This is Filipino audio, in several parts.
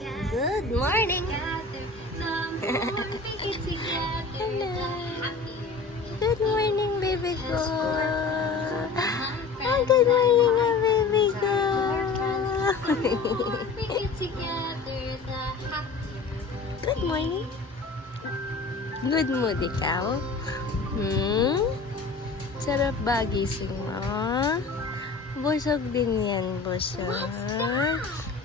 Good morning. Hello. Good morning, baby ko. Oh, good morning, baby ko. Good morning. Good mood ikaw? Sarap ba gising mo? Busog din yan, busog.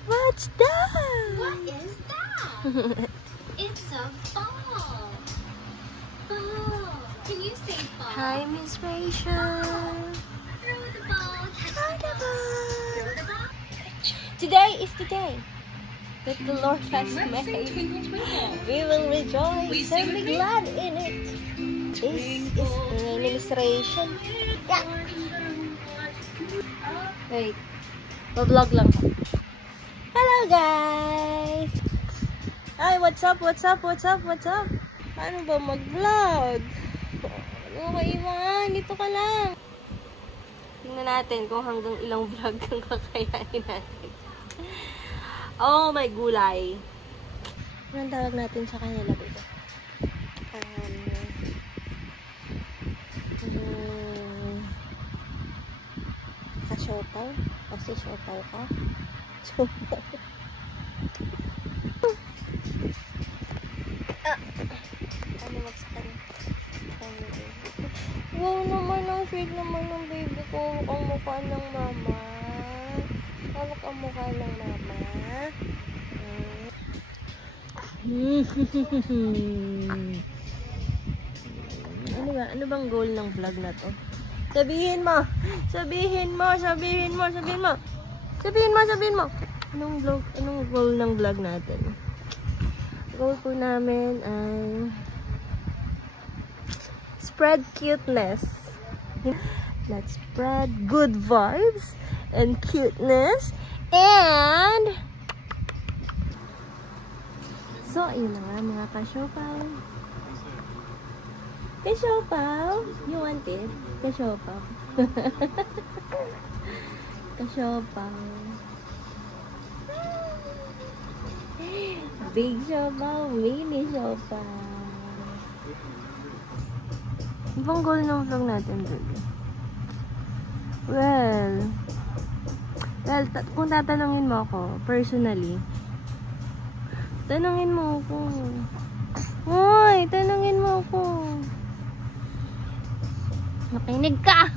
What's that? What is that? It's a ball. Ball. Can you say ball? Hi, Miss Rachel. Throw the ball. Throw the ball. Throw the ball. Today is the day that the Lord has made. We will rejoice and be glad in it. This is an illustration. Yeah. Wait. Vlog lang. Hello, guys! Hi, what's up? What's up? What's up? What's up? Ano ba mag-vlog? Ano ka, Iwan? Dito ka lang. Tingnan natin kung hanggang ilang vlog ang kakayanin natin. Oh, may gulay. Anong tawag natin sa kanila dito? Kasiopaw? Kasi siopaw ka? Siopaw. Ano magsakan? Wow naman, ang sweet naman ng baby ko. Mukhang mukha ng mama. Hawak ang mukha ng mama. Ano ba? Ano bang goal ng vlog na to? Sabihin mo! Sabihin mo! Sabihin mo! Sabihin mo! Sabihin mo! Sabihin mo! Anong vlog? Anong goal ng vlog natin? Goal po namin ay spread cuteness. Let's spread good vibes and cuteness and so, ayun na nga mga kasiopaw. Kasiopaw? You want it? Kasiopaw. Kasiopaw. Big siopaw, mini siopaw. Ano bang goal ng vlog natin dito? Well, kung tatanungin mo ako, personally, tanungin mo ako. Hoy, tanungin mo ako. Makinig ka!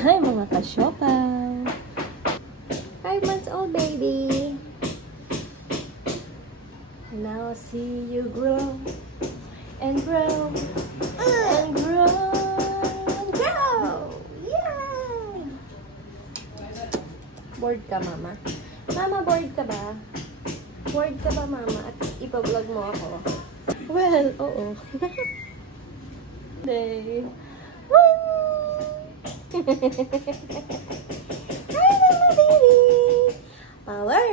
Hi, mga kasiopaw. 5 months old baby. Now see you grow and grow and grow and grow. Yay! Bored ka, mama? Mama, bored ka ba? Bored ka ba, mama? At ipa-vlog mo ako? Well, oo. Day. Hi, mama baby! Power!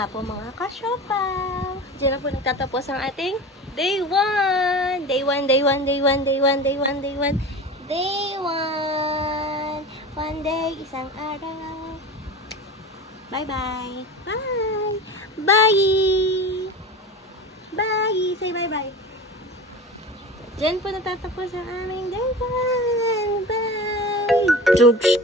nga po mga kasyopa. Diyan na po nagtatapos ang ating day 1. Day 1, day 1, day 1, day 1, day 1, day 1, day 1. One day, isang araw. Bye-bye. Bye. Bye. Bye. Say bye-bye. Diyan po natatapos ang aming day 1. Bye.